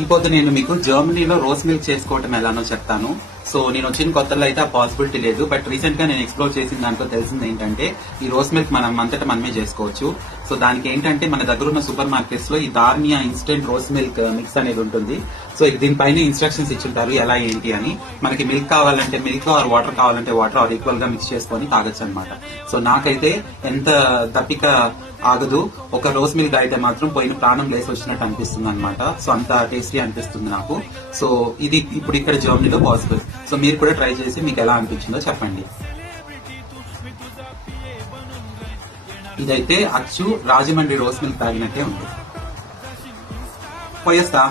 ఈ పొద్దు నేను మీకు జర్మనీలో రోజ్ మిల్క్ చేసుకోవటం ఎలానో చెప్తాను. సో నేను వచ్చిన కొత్తలో అయితే ఆ పాసిబిలిటీ లేదు, బట్ రీసెంట్ గా నేను ఎక్స్ప్లోర్ చేసిన దాంట్లో తెలిసింది ఏంటంటే ఈ రోజ్ మిల్క్ మనం అంతటా మనమే చేసుకోవచ్చు. సో దానికి ఏంటంటే మన దగ్గర ఉన్న సూపర్ మార్కెట్స్ లో ఈ దార్నియా ఇన్స్టెంట్ రోజ్ మిల్క్ మిక్స్ అనేది ఉంటుంది. సో దీనిపైన ఇన్స్ట్రక్షన్స్ ఇచ్చింటారు ఎలా ఏంటి అని. మనకి మిల్క్ కావాలంటే మిల్క్ ఆర్ వాటర్ కావాలంటే వాటర్ ఆర్ ఈక్వల్ గా మిక్స్ చేసుకొని తాగొచ్చు అనమాట. సో నాకైతే ఎంత దప్పిక ఆగదు, ఒక రోజ్ మిల్క్ అయితే మాత్రం పోయిన ప్రాణం లేసి వచ్చినట్టు అనిపిస్తుంది అనమాట. సో అంత టేస్టీ అనిపిస్తుంది నాకు. సో ఇది ఇప్పుడు ఇక్కడ జర్మనీలో పాసిబుల్. సో మీరు కూడా ట్రై చేసి మీకు ఎలా అనిపించిందో చెప్పండి. ఇదైతే అచ్చు రాజమండ్రి రోజ్ మిల్క్ తాగినట్టే ఉంది. పోయేస్తా.